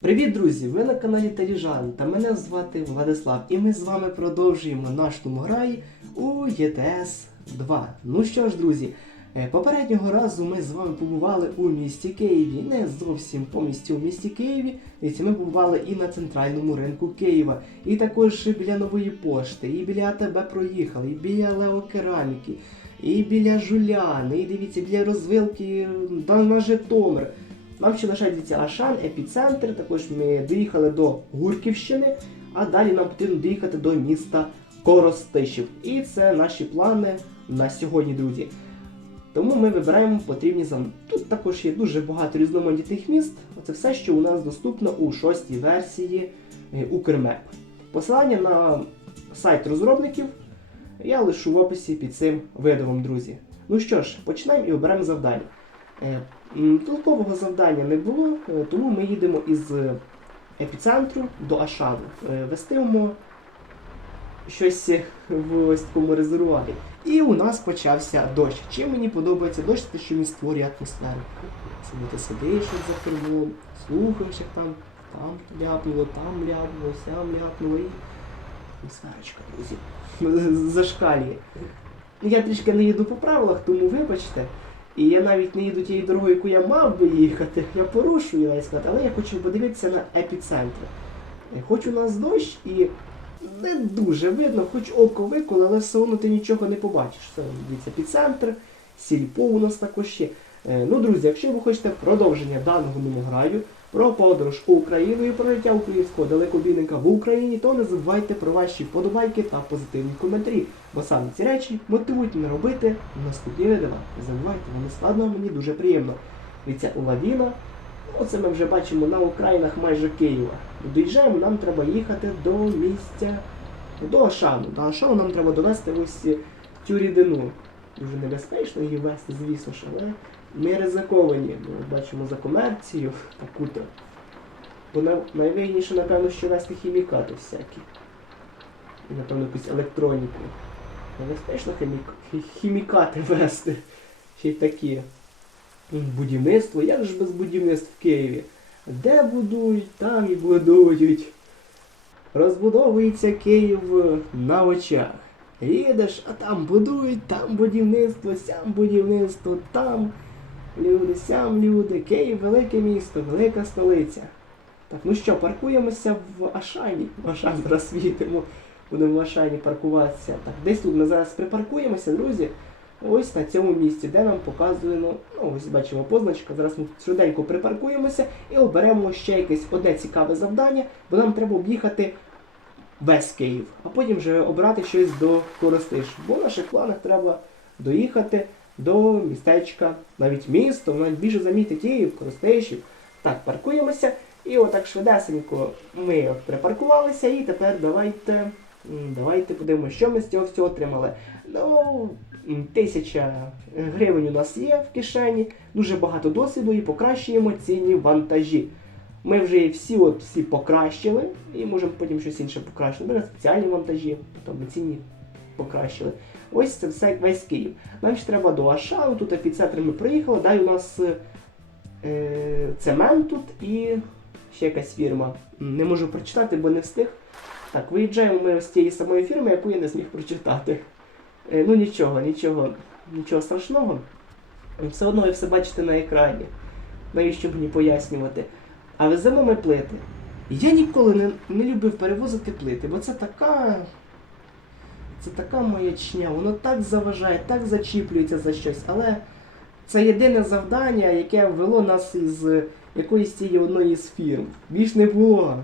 Привіт, друзі! Ви на каналі Таріжан та мене звати Владислав, і ми з вами продовжуємо наш грай у ЄТС 2. Ну що ж, друзі, е, попереднього разу ми з вами побували у місті Києві, не зовсім повністю у місті Києві. Дивіться, ми побували і на центральному ринку Києва, і також біля нової пошти, і біля АТБ проїхали, і біля Лео Кераміки, і біля Жуляни, і дивіться, біля розвилки на Житомир. Нам ще лишається Ашан, епіцентр. Також ми доїхали до Гурківщини, а далі нам потрібно доїхати до міста Коростишів. І це наші плани на сьогодні, друзі. Тому ми вибираємо потрібні зам. Тут також є дуже багато різноманітних міст. Це все, що у нас доступно у шостій версії е, Укрмеп. Посилання на сайт розробників я лишу в описі під цим видовом, друзі. Ну що ж, починаємо і оберемо завдання. Е, Толкового завдання не було, е, тому ми їдемо із епіцентру до Ашану. Е, Вестимо щось в ось такому резервуарі. І у нас почався дощ. Чим мені подобається дощ, те, що він створює атмосферу. Собі ти сидиш за кермом, слухаєш, як там, там ляпнуло, там ляпнуло, сям ляпнуло і атмосферочка, друзі. Зашкалює. Я трішки не їду по правилах, тому вибачте. І я навіть не їду тією дорогою, яку я мав би їхати. Я порушую, сказати, але я хочу подивитися на епіцентр. Хоч у нас дощ і не дуже видно, хоч око виколи, але все одно ти нічого не побачиш. Це дивіться, епіцентр, сільпо у нас також є. Е, Ну, друзі, якщо ви хочете продовження даного номограю про подорож Україною, про життя українського далекобійника в Україні, то не забувайте про ваші подобайки та позитивні коментарі, бо саме ці речі мотивують мене робити наступні відео. Не забувайте, воно складно, мені дуже приємно. Дивіться, лавіна. Оце ми вже бачимо на окраїнах майже Києва. Доїжджаємо, нам треба їхати до місця, до Ашану. До Ашану нам треба довести ось цю рідину. Дуже небезпечно її вести, звісно ж, але ми ризиковані. Ми бачимо за комерцію таку-то. Бо най- найвигідніше, напевно, що вести хімікати всякі. І, напевно, якусь електроніку. Небезпечно хімік... хі- хімікати вести. Ще й такі. Будівництво, як ж без будівництв в Києві? Де будують, там і будують. Розбудовується Київ на очах. Їдеш, а там будують, там будівництво, сям будівництво, там люди, сям люди. Київ велике місто, велика столиця. Так, ну що, паркуємося в Ашані. В Ашан зараз їдемо. Будемо в Ашані паркуватися. Так, десь тут ми зараз припаркуємося, друзі. Ось на цьому місці, де нам показує, ну, ну, ось бачимо позначка. Зараз ми швиденько припаркуємося і оберемо ще якесь одне цікаве завдання, бо нам треба об'їхати весь Київ, а потім вже обрати щось до Коростиш. Бо в наших планах треба доїхати до містечка, навіть місто, навіть більше заміти Київ, Коростишів. Так, паркуємося. І отак швидесенько ми припаркувалися і тепер давайте, давайте подивимося, що ми з цього всього отримали. Ну, тисяча гривень у нас є в кишені, дуже багато досвіду і покращуємо цінні вантажі. Ми вже всі от всі покращили і можемо потім щось інше покращити. Наприклад, спеціальні вантажі, потім цінні покращили. Ось це все весь Київ. Нам ще треба до Ашану, тут епіцентр ми приїхали, далі у нас е, цемент тут і ще якась фірма. Не можу прочитати, бо не встиг. Так, виїжджаємо ми з тієї самої фірми, яку я не зміг прочитати. Е, ну нічого, нічого, нічого страшного. Все одно ви все бачите на екрані. Навіщо мені пояснювати? А веземо ми плити. Я ніколи не, не любив перевозити плити, бо це така. Це така маячня, воно так заважає, так зачіплюється за щось. Але це єдине завдання, яке ввело нас із якоїсь цієї одної з фірм. Більш не було.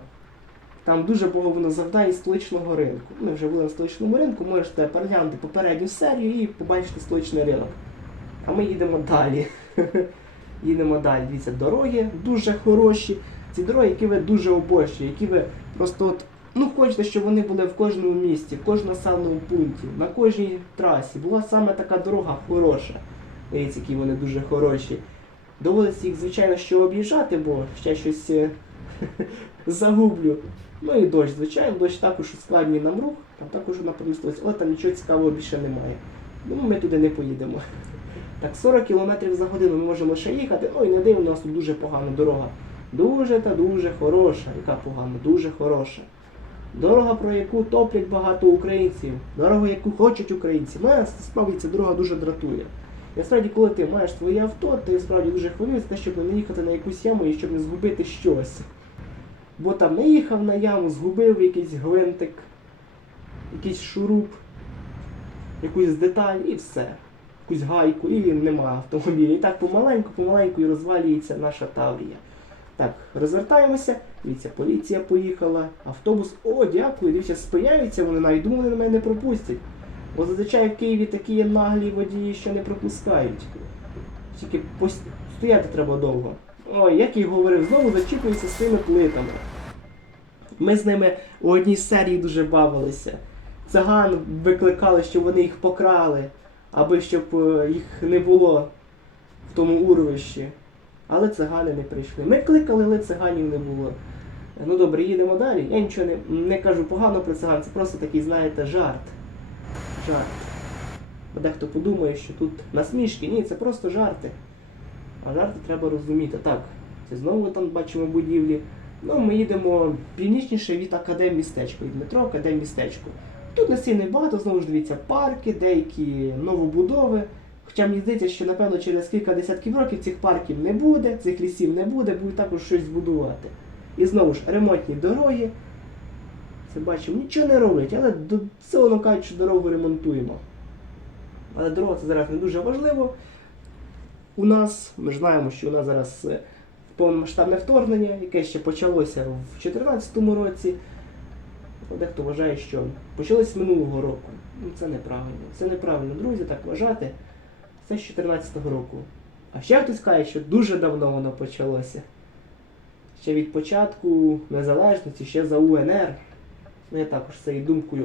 Там дуже було воно завдань із столичного ринку. Ми вже були на столичному ринку, можете переглянути попередню серію і побачити столичний ринок. А ми їдемо далі. їдемо далі. Дивіться, дороги дуже хороші. Ці дороги, які ви дуже обожнюєте, які ви просто от, ну хочете, щоб вони були в кожному місті, в кожному населеному пункті, на кожній трасі. Була саме така дорога хороша. Дивіться, які вони дуже хороші. Доводиться їх, звичайно, що об'їжджати, бо ще щось е, загублю. Ну і дощ, звичайно, дощ також ускладнює нам рух, там також вона помістилась, але там нічого цікавого більше немає. Тому ми туди не поїдемо. Так, 40 км за годину ми можемо ще їхати, ну і не дивно, у нас тут дуже погана дорога. Дуже та дуже хороша. Яка погана, дуже хороша. Дорога, про яку топлять багато українців. Дорога, яку хочуть українці. Мене справді ця дорога дуже дратує. І Насправді, коли ти маєш своє авто, ти справді дуже хвилюєшся, щоб не їхати на якусь яму і щоб не згубити щось. Бо там не їхав на яму, згубив якийсь гвинтик, якийсь шуруп, якусь деталь і все. Якусь гайку, і нема автомобіля. І так помаленьку, помаленьку і розвалюється наша Таврія. Так, розвертаємося. Дивіться, поліція поїхала, автобус. О, дякую, дивіться, спиняються вони навіть, думаю, вони мене не пропустять. Бо зазвичай в Києві такі є наглі водії, що не пропускають. Тільки пос- стояти треба довго. Ой, як і говорив, знову зачіпуються з цими плитами. Ми з ними у одній серії дуже бавилися. Циган викликали, щоб вони їх покрали, аби щоб е, їх не було в тому урвищі. Але цигани не прийшли. Ми кликали, але циганів не було. Ну добре, їдемо далі. Я нічого не, не кажу погано про циган, це просто такий, знаєте, жарт. Жарт. Бо дехто подумає, що тут насмішки. Ні, це просто жарти. А жарти треба розуміти. Так, це знову там бачимо будівлі. Ну, ми їдемо північніше від академмістечка, від метро Академмістечко. Тут не багато, знову ж дивіться, парки, деякі новобудови. Хоча мені здається, що напевно через кілька десятків років цих парків не буде, цих лісів не буде, будуть також щось збудувати. І знову ж ремонтні дороги. Це бачимо, нічого не роблять, але до воно кажуть, що дорогу ремонтуємо. Але дорога це зараз не дуже важливо. У нас, ми ж знаємо, що у нас зараз е, повномасштабне вторгнення, яке ще почалося в 2014 році. Дехто вважає, що почалось минулого року. Ну це неправильно. Це неправильно, друзі, так вважати. Це з 2014 року. А ще хтось каже, що дуже давно воно почалося. Ще від початку незалежності, ще за УНР. Ну я також цією думкою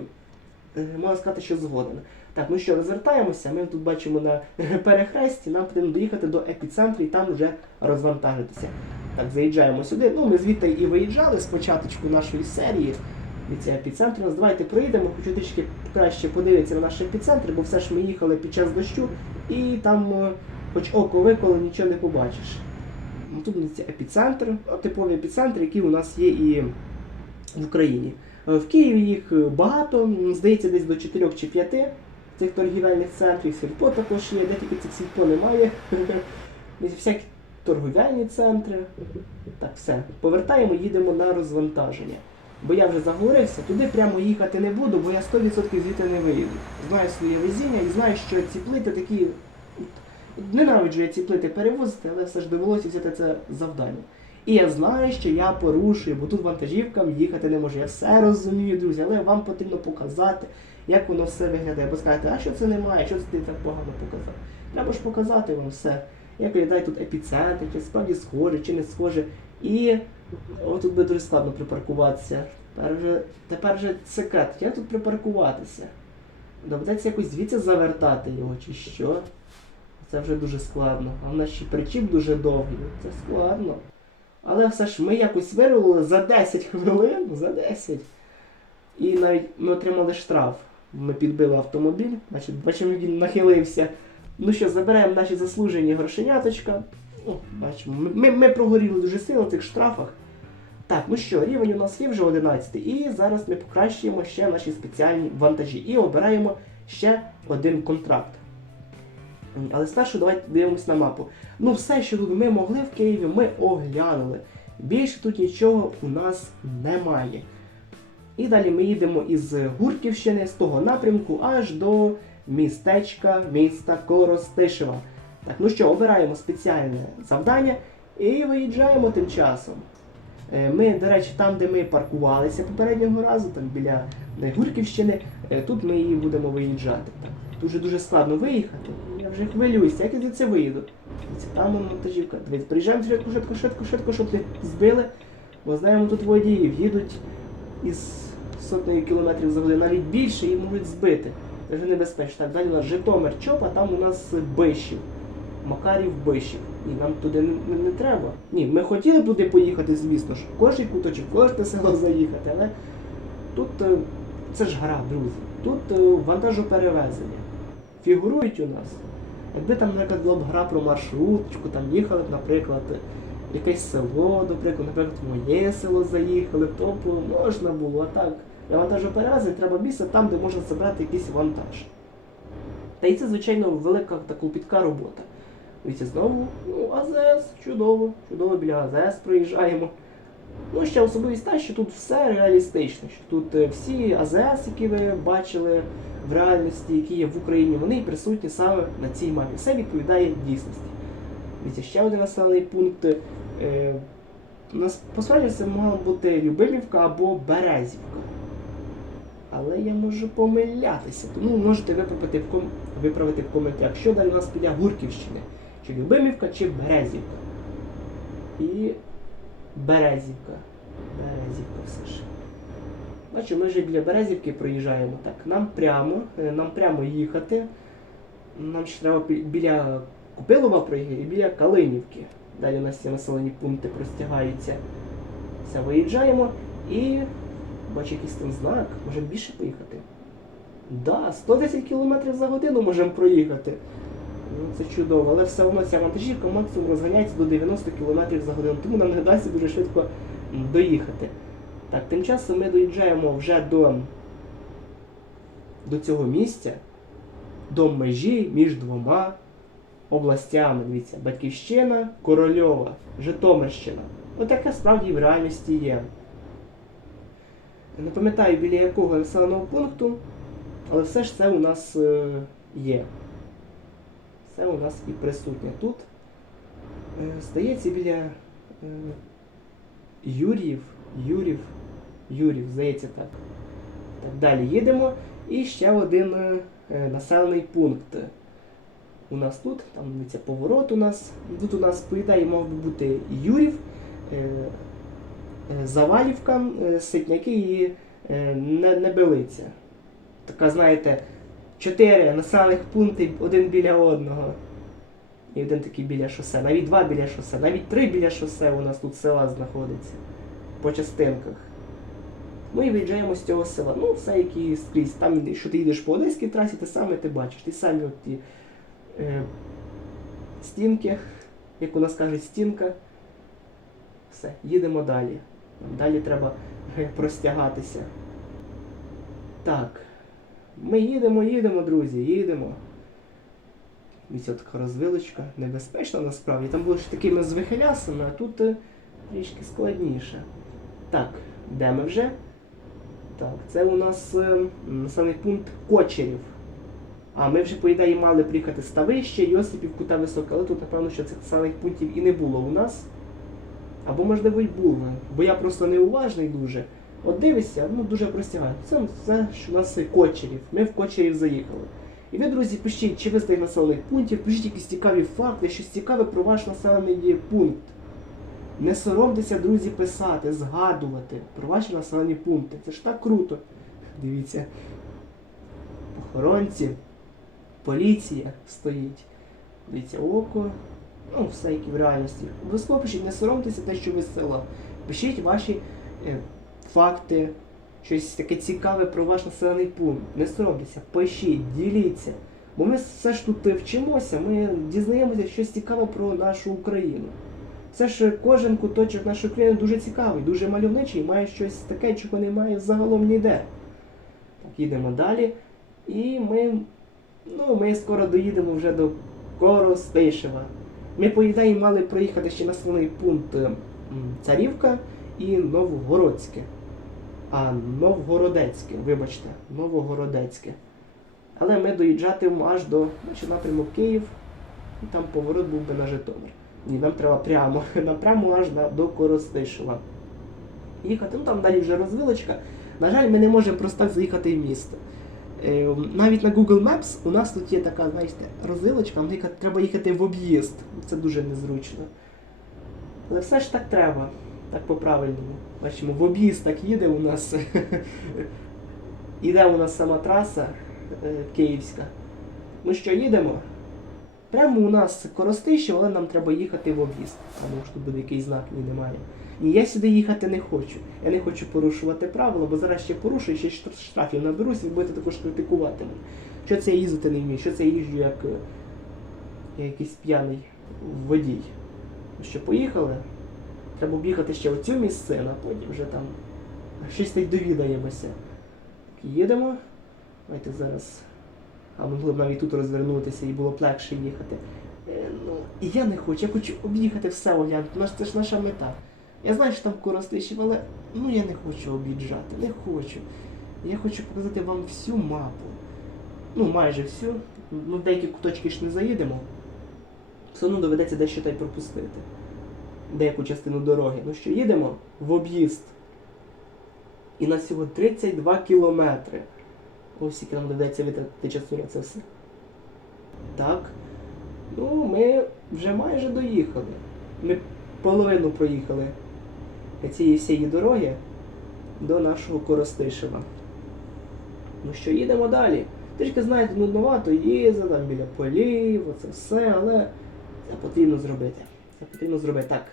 е, можна сказати, що згоден. Так, ну що, розвертаємося. Ми тут бачимо на перехресті, нам потрібно доїхати до епіцентру і там вже розвантажитися. Так, заїжджаємо сюди. Ну, ми звідти і виїжджали з початку нашої серії від цього епіцентру. Нас давайте проїдемо, хочу трішки краще подивитися на наш епіцентр, бо все ж ми їхали під час дощу, і там, е, хоч око виколи, нічого не побачиш. Ну, Тут це епіцентр, а, типовий епіцентр, який у нас є і в Україні. Е, В Києві їх е, багато, здається, десь до 4 чи 5 цих торгівельних центрів. Сільпо також є, де тільки цих сільпо немає. Всякі торговельні центри. Так, все. Повертаємо, їдемо на розвантаження. Бо я вже заговорився, туди прямо їхати не буду, бо я 100% звідти не вийду. Знаю своє везіння і знаю, що ці плити такі. Ненавиджу я ці плити перевозити, але все ж довелося взяти це завдання. І я знаю, що я порушую, бо тут вантажівкам їхати не можу. Я все розумію, друзі, але вам потрібно показати, як воно все виглядає. Бо скажете, а що це немає, що це ти так погано показав? Треба ж показати вам все. Як виглядає тут епіцентр, чи справді схоже, чи не схоже. І о, тут буде дуже складно припаркуватися. Тепер вже, тепер вже секрет, як тут припаркуватися? Доведеться якось звідси завертати його, чи що? Це вже дуже складно. А в нас ще причіп дуже довгий. Це складно. Але все ж ми якось вирулили за 10 хвилин, за 10. І навіть ми отримали штраф. Ми підбили автомобіль, значить, бачимо, він нахилився. Ну що, забираємо наші заслужені грошеняточка. О, бачимо, ми, ми, ми прогоріли дуже сильно в цих штрафах. Так, ну що, рівень у нас є вже 11. І зараз ми покращуємо ще наші спеціальні вантажі. І обираємо ще один контракт. Але спершу давайте дивимось на мапу. Ну, все, що тут ми могли в Києві, ми оглянули. Більше тут нічого у нас немає. І далі ми їдемо із Гурківщини, з того напрямку, аж до містечка міста Коростишева. Так, ну що, обираємо спеціальне завдання і виїжджаємо тим часом. Е, Ми, до речі, там, де ми паркувалися попереднього разу, там біля е, Гурківщини, е, тут ми і будемо виїжджати. Дуже дуже складно виїхати. Я вже хвилююся, як я звідси виїду. Там вон вантажівка. Дивіться, приїжджаємо швидко, швидко, швидко, швидко, щоб не збили. Бо знаємо, тут водіїв їдуть із сотнею кілометрів за годину, навіть більше і можуть збити. Це вже небезпечно. Так, далі у нас Житомир Чоп, а там у нас Бишів. Макарів Бишів. Ні, нам туди не, не, не треба. Ні, ми хотіли туди поїхати, звісно ж. Кожний куточок, кожне село заїхати, але тут е, це ж гра, друзі. Тут е, вантажоперевезення. Фігурують у нас. Якби там, наприклад, була б гра про маршруточку, там їхали б, наприклад, якесь село, до прикладу, наприклад, моє село заїхали, то б можна було. А так, для вантажоперевезень треба місце там, де можна забрати якийсь вантаж. Та і це, звичайно, велика та клопітка робота. Дивіться, знову, ну, АЗС, чудово, чудово біля АЗС проїжджаємо. Ну, ще особливість та, що тут все реалістично, що тут е, всі АЗС, які ви бачили в реальності, які є в Україні, вони присутні саме на цій мапі. Все відповідає дійсності. Дивіться, ще один населений пункт. Е, у нас посправді це могла бути Любимівка або Березівка. Але я можу помилятися. Тому можете виправити в, ком... виправити в коментарях, що далі у нас біля Гурківщини. Чи Любимівка, чи Березівка. І Березівка. Березівка все ж. Бачу, ми вже біля Березівки проїжджаємо. Так, нам прямо, е, нам прямо їхати. Нам ще треба біля Купилова проїхати і біля Калинівки. Далі у нас ці населені пункти простягаються. Все, виїжджаємо і бачу якийсь там знак, можемо більше поїхати. Да, 110 км за годину можемо проїхати. Ну, це чудово, але все одно ця вантажівка максимум розганяється до 90 км за годину, тому нам не вдасться дуже швидко доїхати. Так, тим часом ми доїжджаємо вже до, до цього місця, до межі між двома областями. Дивіться, Батьківщина, Корольова, Житомирщина. Отаке справді в реальності є. Не пам'ятаю біля якого населеного пункту, але все ж це у нас е, є. Це у нас і присутнє тут. Е, Здається, біля е, Юрів, Юрів, Юрів, здається так. Так, далі їдемо. І ще один е, населений пункт. У нас тут, там дивіться, поворот у нас. Тут у нас, по мав би бути Юрів, Завалівка, Ситняки і Небелиця. Така, знаєте, чотири населених пункти один біля одного. І один такий біля шосе, навіть два біля шосе, навіть три біля шосе у нас тут села знаходиться по частинках. Ми і виїжджаємо з цього села. Ну, все як і скрізь. Там, що ти їдеш по Одеській трасі, ти саме ти бачиш. Ти самі от ті е, стінки, як у нас кажуть, стінка. Все, їдемо далі. Далі треба е, простягатися. Так. Ми їдемо, їдемо, друзі, їдемо. Дивіться, така розвилочка, небезпечна насправді. Там було ж такими з вихилясами, а тут е, трішки складніше. Так, де ми вже? Так, це у нас е, населений пункт Кочерів. А ми вже, по ідеї, мали приїхати Ставище, Йосипівку та Високе, але тут, напевно, що цих населених пунктів і не було у нас. Або, можливо, й було. Бо я просто неуважний дуже. От дивишся, ну дуже простягаю. Це все, що у нас є Кочерів. Ми в Кочерів заїхали. І ви, друзі, пишіть, чи ви з тих населених пунктів, пишіть якісь цікаві факти, щось цікаве про ваш населений пункт. Не соромтеся, друзі, писати, згадувати про ваші населені пункти. Це ж так круто. Дивіться. Охоронці, поліція стоїть. Дивіться, око. Ну, все, як і в реальності. Обов'язково пишіть, не соромтеся те, що ви з села. Пишіть ваші е, факти, щось таке цікаве про ваш населений пункт. Не соромтеся, пишіть, діліться. Бо ми все ж тут вчимося, ми дізнаємося щось цікаве про нашу Україну. Це ж кожен куточок нашої країни дуже цікавий, дуже мальовничий, має щось таке, чого немає загалом ніде. Так, їдемо далі. І ми, ну, ми скоро доїдемо вже до Коростишева. Ми, по ідеї, мали проїхати ще населений пункт Царівка і Новгородське. А, Новгородецьке, вибачте, Новогородецьке. Але ми доїжджатимемо аж до чи напрямок Київ, і там поворот був би на Житомир. Ні, нам треба прямо, нам прямо аж до Коростишева. Їхати, ну там далі вже розвилочка. На жаль, ми не можемо просто так заїхати в місто. Е, навіть на Google Maps у нас тут є така, знаєте, розвилочка, там треба їхати в об'їзд. Це дуже незручно. Але все ж так треба. Так по-правильному. Бачимо, в об'їзд так їде у нас. Іде у нас сама траса е, київська. Ми що, їдемо? Прямо у нас Коростище, але нам треба їхати в об'їзд. А може тут буде якийсь знак, ні, немає. Ні, я сюди їхати не хочу. Я не хочу порушувати правила, бо зараз ще порушую, ще штрафів наберусь, і будете також критикувати. Що це я їздити не вмію, що це я їжджу як, е, як якийсь п'яний водій. Що, поїхали? Треба об'їхати ще оцю місцину, а потім вже там щось так довідаємося. Їдемо. Давайте зараз. А ми могли б навіть тут розвернутися і було б легше їхати. Е, ну, я не хочу, я хочу об'їхати все оглянути. Це ж наша мета. Я знаю, що там коростишів, але ну я не хочу об'їжджати, не хочу. Я хочу показати вам всю мапу. Ну, майже всю. Ну, в деякі куточки ж не заїдемо. Все одно доведеться дещо та й пропустити. Деяку частину дороги. Ну що, їдемо в об'їзд. І на всього 32 кілометри. Ось скільки нам доведеться витратити часу на це все. Так. Ну, ми вже майже доїхали. Ми половину проїхали цієї всієї дороги до нашого Коростишева. Ну що, їдемо далі. Трішки, знаєте, нудновато їздити там біля полів, оце все, але це потрібно зробити. Це потрібно зробити. Так,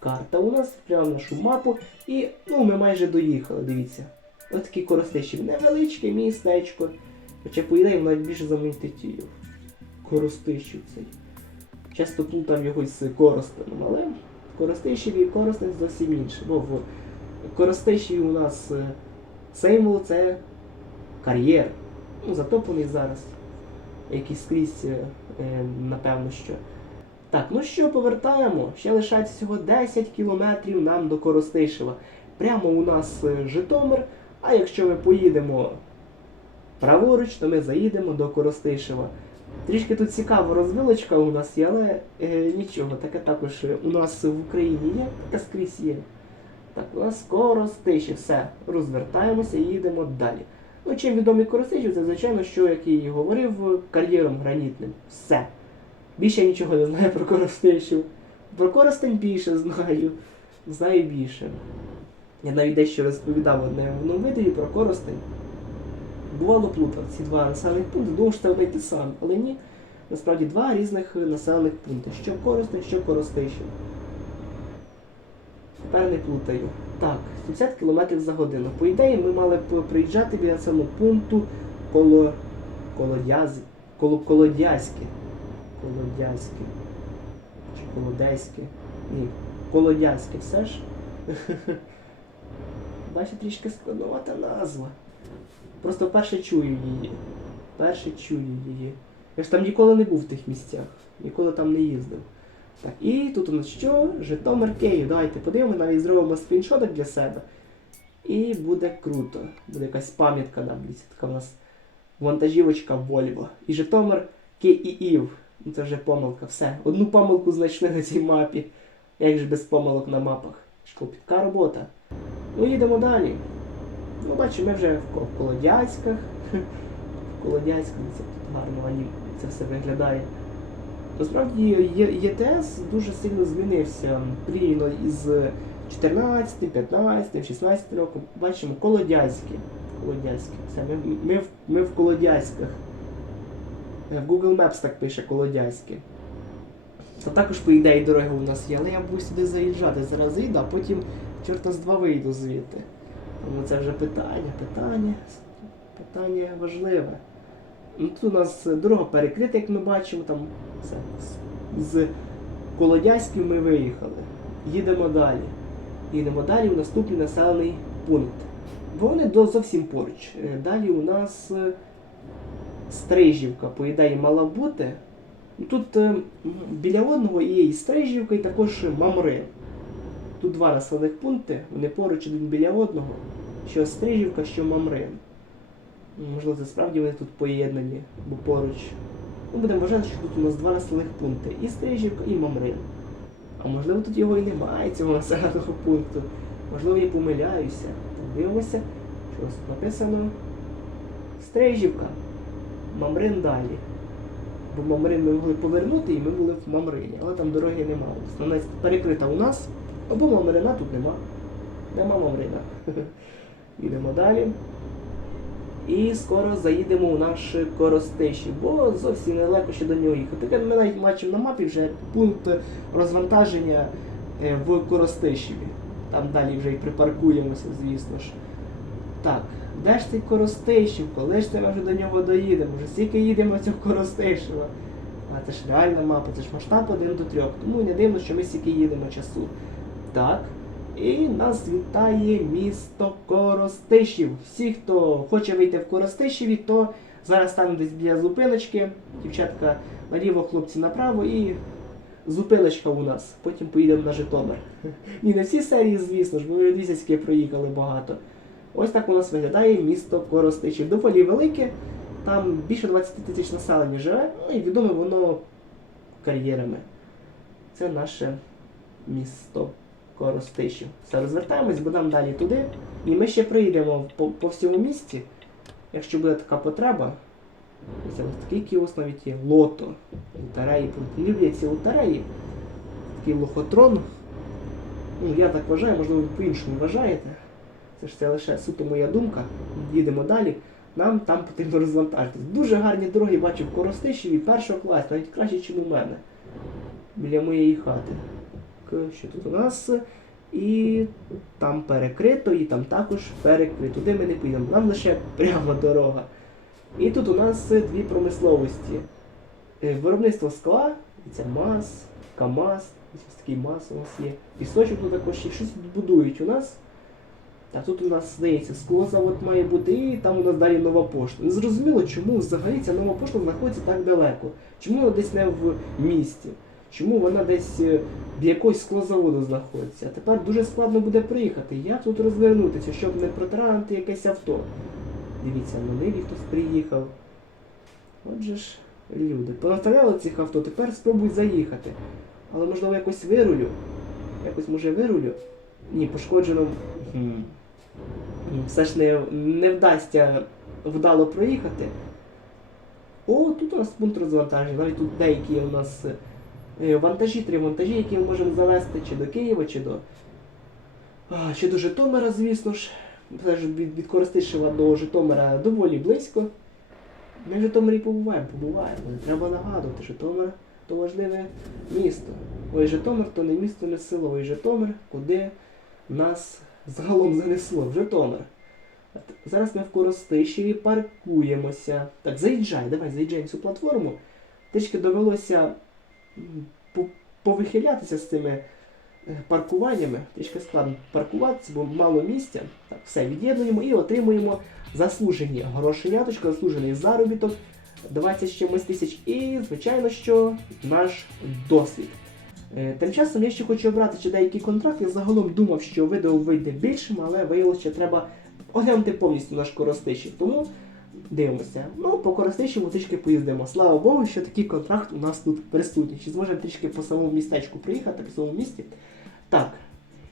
карта у нас, прямо нашу мапу, і ну, ми майже доїхали, дивіться. Ось такі коростиші. Невеличке містечко. Хоча, по ідеї, навіть більше за Монтетію. Коростищів цей. Часто плутав його з Коростеном, але Коростишів і Коростень зовсім інше. Бо в Коростиші у нас е, символ це кар'єр. Ну, затоплений зараз. Якийсь скрізь, е, е, напевно, що. Так, ну що, повертаємо. Ще лишається всього 10 кілометрів нам до Коростишева. Прямо у нас е, Житомир, а якщо ми поїдемо праворуч, то ми заїдемо до Коростишева. Трішки тут цікава розвилочка у нас є, але е, нічого, таке також е, у нас в Україні є, таке скрізь є. Так, у нас Коростишів, все, розвертаємося і їдемо далі. Ну, чим відомий Коростишів, це звичайно, що, як і говорив, кар'єром гранітним. Все. Більше я нічого не знаю про Коростишів. Про Коростень більше знаю. Знаю більше. Я навіть дещо розповідав одному відео про Коростень. Бувало плутав ці два населених пункти, думав, що це одне те саме. Але ні, насправді два різних населених пункти. Що Коростень, що Коростишів. Тепер не плутаю. Так, 70 км за годину. По ідеї, ми мали б приїжджати біля цього пункту коло Колодязь, коло Колодязьке. Колодязьке. Чи Колодеське. Ні, Колодязьке, все ж. Бачите, трішки складновата назва. Просто вперше чую її. Вперше чую її. Я ж там ніколи не був в тих місцях. Ніколи там не їздив. Так, і тут у нас що? Житомир Київ. Давайте подивимося, навіть зробимо скріншотик для себе. І буде круто. Буде якась пам'ятка нам. Така у нас вантажівочка Volvo. І Житомир Київ. Це вже помилка. Все. Одну помилку знайшли на цій мапі. Як же без помилок на мапах? Шкопітка робота. Ну їдемо далі. Ну, бачимо, ми вже в Ко- Колодязьках. В Колодязьках це тут гарно це все виглядає. Насправді ЄТС дуже сильно змінився порівняно із 14, 15, 16 роком. Бачимо Колодязьке. Колодязьке. Все, ми, ми, ми в Колодязьках. Е, В Google Maps так пише Колодязьке. Та також, по ідеї, дороги у нас є, але я буду сюди заїжджати. Зараз заїду, а потім чорта з два вийду звідти. Тому це вже питання, питання, питання важливе. Ну, тут у нас дорога перекрита, як ми бачимо, там все. з- Колодязьків ми виїхали. Їдемо далі. Їдемо далі в наступний населений пункт. Бо вони зовсім поруч. Е, Далі у нас е, Стрижівка, по ідеї, мала бути. Тут е, біля одного є і Стрижівка, і також Мамрин. Тут два населених пункти, вони поруч один біля одного. Що Стрижівка, що Мамрин. Можливо, це справді вони тут поєднані, бо поруч. Ну, будемо вважати, що тут у нас два населених пункти. І Стрижівка, і Мамрин. А можливо тут його і немає, цього населеного пункту. Можливо, я помиляюся. Дивимося, що тут написано Стрижівка. Мамрин далі. Бо Мамрин ми могли повернути і ми були в Мамрині, але там дороги немає. Вона перекрита у нас, або Мамрина тут нема. Нема Мамрина. Йдемо далі. І скоро заїдемо у наш Коростишів, бо зовсім недалеко ще до нього їхати. Таке ми навіть бачимо на мапі вже пункт розвантаження е, в Коростишеві. Там далі вже і припаркуємося, звісно ж. Так, де ж цей Коростишів? Коли ж це ми вже до нього доїдемо? Вже стільки їдемо цього Коростишева. А це ж реальна мапа, це ж масштаб 1 до 3. Тому не дивно, що ми стільки їдемо часу. Так. І нас вітає місто Коростишів. Всі, хто хоче вийти в Коростишеві, то зараз станемо десь біля зупиночки. Дівчатка наліво, хлопці направо і зупиночка у нас. Потім поїдемо на Житомир. Ні, не всі серії, звісно ж, бо ми сільські проїхали багато. Ось так у нас виглядає місто Коростишів. Доволі велике, там більше 20 тисяч населення живе, ну і відоме воно кар'єрами. Це наше місто Коростишів. Все, розвертаємось, будемо далі туди. І ми ще приїдемо по, по всьому місті, якщо буде така потреба. Ось ось такий кіоск навіть є. Лото. Лотереї. Люблять ці лотереї. Такий лохотрон. Ну, я так вважаю, можливо, ви по-іншому вважаєте. Це ж це лише суто моя думка. Їдемо далі. Нам там потрібно розвантажитись. Дуже гарні дороги бачу в Коростишеві першого класу, навіть краще, ніж у мене. Біля моєї хати. Що тут у нас? І там перекрито, і там також перекрито. Туди ми не поїдемо. Нам лише прямо дорога. І тут у нас дві промисловості. Е, Виробництво скла, це МАЗ, КАМАЗ, ось такий МАЗ у нас є. Пісочок тут також є. Щось будують у нас. А тут у нас, здається, склозавод має бути, і там у нас далі нова пошта. Не зрозуміло, чому взагалі ця нова пошта знаходиться так далеко. Чому вона десь не в місті? Чому вона десь е, біля якогось склозаводу знаходиться? А тепер дуже складно буде приїхати. Як тут розвернутися, щоб не протаранити якесь авто? Дивіться, на ниві хтось приїхав. Отже ж, люди. Понаставляли цих авто, тепер спробуй заїхати. Але можливо якось вирулю. Якось може вирулю. Ні, пошкоджено. Все ж не, не вдасться вдало проїхати. О, тут у нас пункт розвантаження. Навіть тут деякі у нас е, вантажі, три вантажі, які ми можемо завести чи до Києва, чи до. Чи до Житомира, звісно ж. Все ж від, від Коростишева до Житомира доволі близько. Ми в Житомирі побуваємо, побуваємо. Треба нагадувати, Житомир то важливе місто. Ой, Житомир то не місто, не село. Ой, Житомир, куди нас загалом занесло. В Житомир. Зараз ми в Коростишеві паркуємося. Так, заїжджай, давай заїжджай на цю платформу. Трішки довелося повихилятися з цими е, паркуваннями. Трішки складно паркуватися, бо мало місця. Так, все від'єднуємо і отримуємо заслужені грошеняточка, заслужений заробіток 20 чимось тисяч. І, звичайно, що наш досвід. Е, Тим часом я ще хочу обрати ще деякий контракт. Я загалом думав, що відео вийде більшим, але виявилося, що треба оглянути повністю наш Коростишів. Тому дивимося. Ну, по Коростишіву трішки поїздимо. Слава Богу, що такий контракт у нас тут присутній. Чи зможемо трішки по самому містечку приїхати, по самому місті? Так.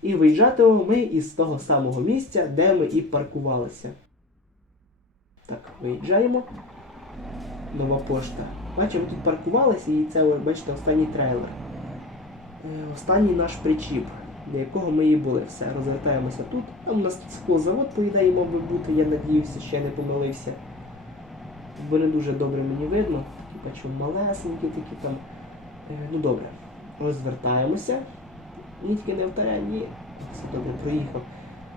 І виїжджатимемо ми із того самого місця, де ми і паркувалися. Так, виїжджаємо. Нова пошта. Бачимо, тут паркувалися і це, бачите, останній трейлер. Е, Останній наш причіп, для якого ми і були. Все, розвертаємося тут. Там у нас склозавод, по ідеї, мав би бути, я надіюся, я не помилився. Бо не дуже добре мені видно. Бачу малесенькі такі там. Е, Ну добре. Розвертаємося. Ні, тільки не втаряй, ні. Все добре, проїхав.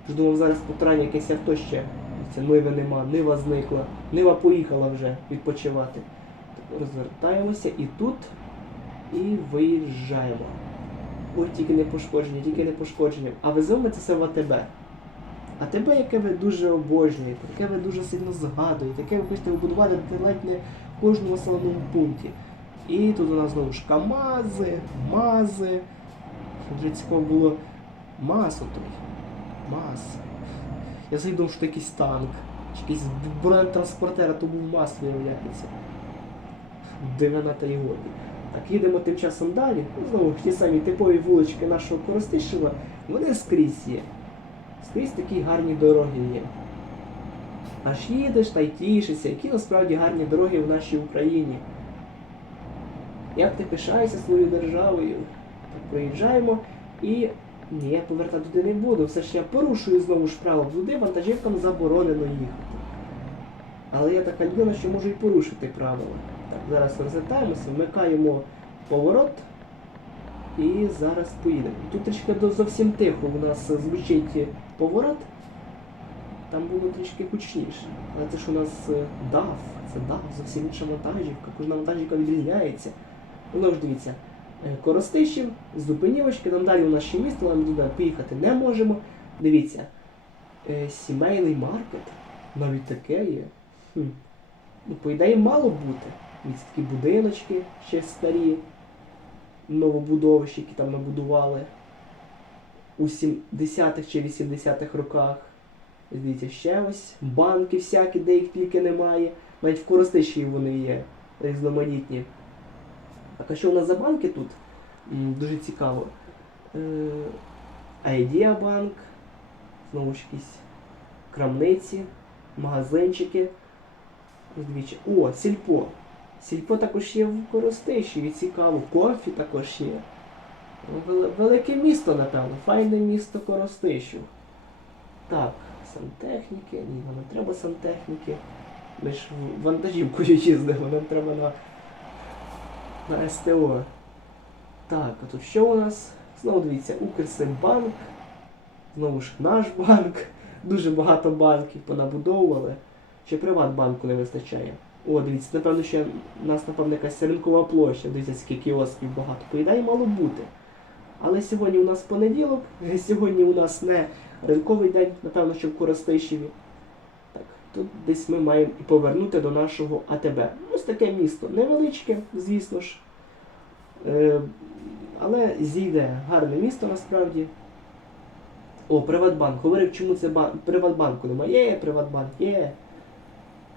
Ж думав, зараз потарання якесь авто ще. Це ниви нема, нива зникла. Нива поїхала вже відпочивати. Розвертаємося і тут. І виїжджаємо. Ой, тільки не пошкодження, тільки не пошкодження. А ми це все в АТБ. АТБ, яке ви дуже обожнюєте, яке ви дуже сильно згадуєте, яке ви хочете вбудувати ледь не в кожному населеному пункті. І тут у нас знову ж КАМАЗи, МАЗи. Дуже цікаво було МАЗ отой. МАЗ. Я завжди думав, що це якийсь танк. Чи якийсь бронетранспортер, а то був МАЗ виявляється. Дивина та й годі. Так, їдемо тим часом далі. Ну, Знову ж ті самі типові вулички нашого Коростишева, вони скрізь є. Скрізь такі гарні дороги є. Аж їдеш та й тішишся, які насправді гарні дороги в нашій Україні. Як ти пишаєшся своєю державою? Так, проїжджаємо і. Ні, я повертати туди не буду. Все ж я порушую знову ж право. Туди вантажівкам заборонено їхати. Але я така людина, що можу і порушити правила. Так, зараз розвертаємося, вмикаємо поворот і зараз поїдемо. Тут трішки зовсім тихо у нас звучить поворот. Там було трішки гучніше. Але це ж у нас е, DAF, це DAF, зовсім інша вантажівка. Кожна вантажівка відрізняється. Ну ж дивіться, е, Коростишів, з там далі у нас ще місто, нам туди поїхати не можемо. Дивіться, е, сімейний маркет, навіть таке є. Хм. Ну, по ідеї, мало бути. Дивіться, такі будиночки ще старі, новобудовищі, які там набудували у 70-х чи 80-х роках. Дивіться, ще ось банки всякі, де їх тільки немає. Навіть в Коростиші вони є різноманітні. Так, а що у нас за банки тут? Дуже цікаво. Е, Idea банк, знову ж якісь крамниці, магазинчики. О, сільпо. Сільпо також є в Коростиші, і цікаво. Конфі також є. Ну, Велике місто, напевно. Файне місто Коростишів. Так, сантехніки. Ні, нам не треба сантехніки. Ми ж вантажівкою їздимо, нам треба на, на СТО. Так, а тут що у нас? Знову дивіться, Укрсиббанк. Знову ж наш банк. Дуже багато банків понабудовували. Ще Приватбанку не вистачає. О, дивіться, напевно, ще у нас, напевно, якась ринкова площа. Дивіться, скільки кіосків багато. По мало бути. Але сьогодні у нас понеділок, сьогодні у нас не ринковий день, напевно, що в Коростишеві. Так, тут десь ми маємо і повернути до нашого АТБ. Ось таке місто. Невеличке, звісно ж. Е, але зійде гарне місто насправді. О, Приватбанк. Говорив, чому це бан... Приватбанку немає. Є, Приватбанк, є.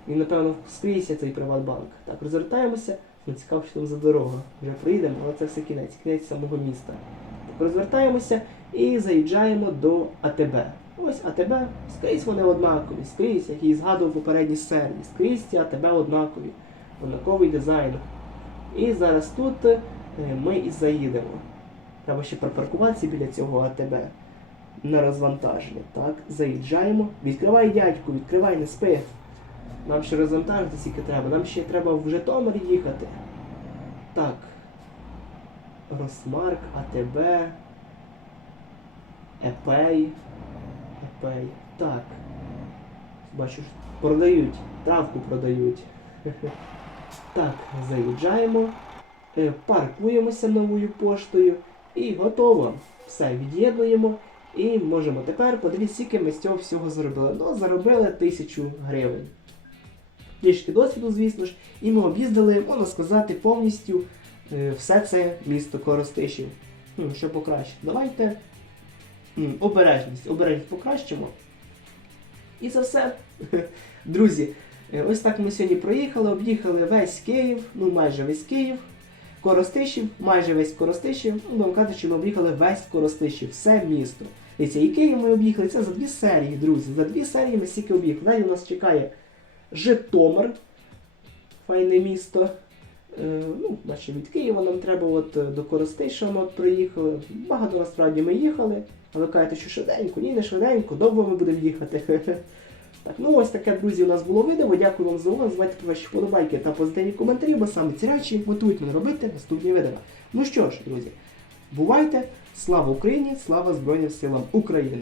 Він, напевно, скрізь цей Приватбанк. Так, розвертаємося. Ну, цікаво, що там за дорога. Вже приїдемо, але це все кінець, кінець самого міста. Так, розвертаємося і заїжджаємо до АТБ. Ось АТБ, скрізь вони однакові, скрізь, як і згадував попередній серії, скрізь ці АТБ однакові, однаковий дизайн. І зараз тут е, ми і заїдемо. Треба ще припаркуватися біля цього АТБ на розвантаження. Так, заїжджаємо. Відкривай, дядьку, відкривай, не спи. Нам ще розвантажити скільки треба. Нам ще треба в Житомир їхати. Так. Росмарк, АТБ. Епей. Епей. Так. Бачу, продають. Травку продають. Так, заїжджаємо. Е, Паркуємося новою поштою. І готово. Все, від'єднуємо. І можемо тепер подивіться, скільки ми з цього всього заробили. Ну, заробили тисячу гривень. Трішки досвіду, звісно ж, і ми об'їздили, можна сказати, повністю е, все це місто Коростишів. Хм, що покраще? Давайте обережність. Обережність покращимо. І це все. Друзі, е, ось так ми сьогодні проїхали, об'їхали весь Київ, ну майже весь Київ. Коростишів, майже весь Коростишів. Ну, будемо казати, що ми об'їхали весь Коростишів, все місто. Дивіться, і Київ ми об'їхали. Це за дві серії, друзі. За дві серії ми стільки об'їхали. Далі у нас чекає Житомир, файне місто. Е, ну, наче від Києва нам треба от, е, до Коростиша ми от приїхали. Багато насправді ми їхали. А ви кажете, що швиденько, ні, не швиденько, довго ми будемо їхати. Так, ну ось таке, друзі, у нас було відео. Дякую вам за увагу. Звайте ваші вподобайки та позитивні коментарі, бо саме ці речі мотивують мене робити наступні відео. Ну що ж, друзі, бувайте! Слава Україні! Слава Збройним силам України!